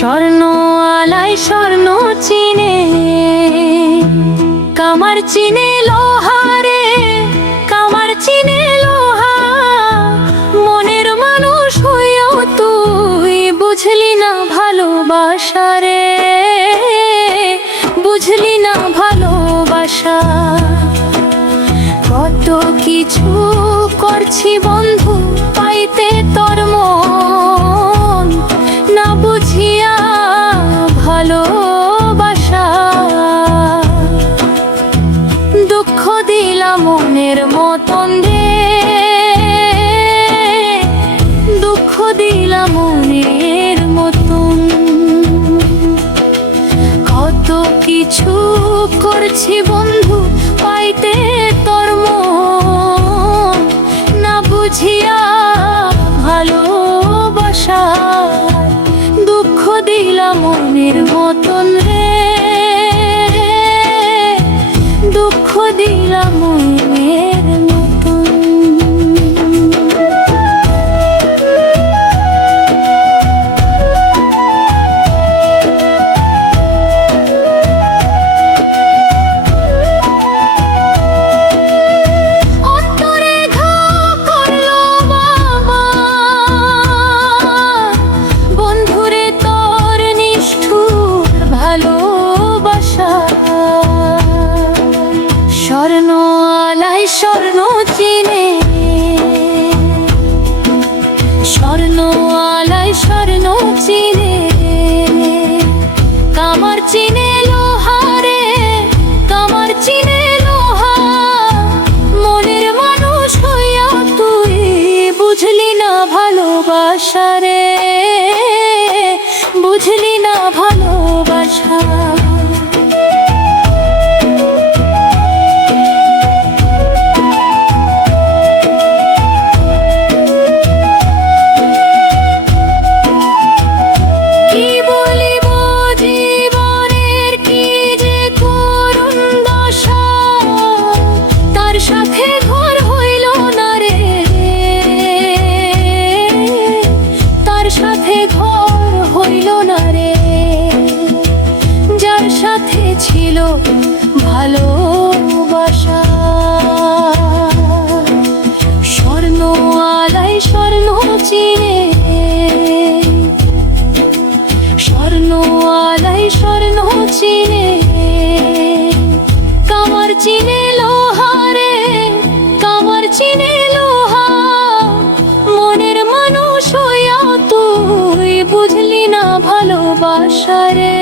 স্বর্ণ আলাই স্বর্ণ চিনে, কামার চিনে লোহারে, কামার চিনে লোহা। মনের মানুষ হইও তুই বুঝলি না ভালোবাসা রে, বুঝলি না ভালোবাসা। কত কিছু করছি বন্ধু পাইতে তোর মন, না বুঝিয়া ভালোবাসা। দুঃখ দিলাম মনের মতন রে, দুঃখ দিলাম মনের মতন। কত কিছু করছি বন্ধু পাইতে তোর মন, না বুঝিয়া ভালোবাসা। দুঃখ দিলাম মনের মতন রে, দুঃখ দিলাম মনের মতন। স্বর্ণ আলাই স্বর্ণ চিনে, স্বর্ণ আলাই স্বর্ণ চিনে, কামার চিনে লোহারে, কামার চিনে লোহা। মনের মানুষ হইয়া তুই বুঝলি না ভালোবাসা রে, বুঝলি না ভালোবাসা। যার সাথে ছিল ভালোবাসা। স্বর্ণ আলাই স্বর্ণ চিনে, স্বর্ণ আলাই স্বর্ণ চিনে, কামার চিনে লোহারে, কামার চিনে লোহা। মনের মানুষ হইয়া তুই বুঝলি না ভালোবাসা রে,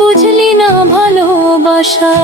বুঝলি না ভালোবাসা।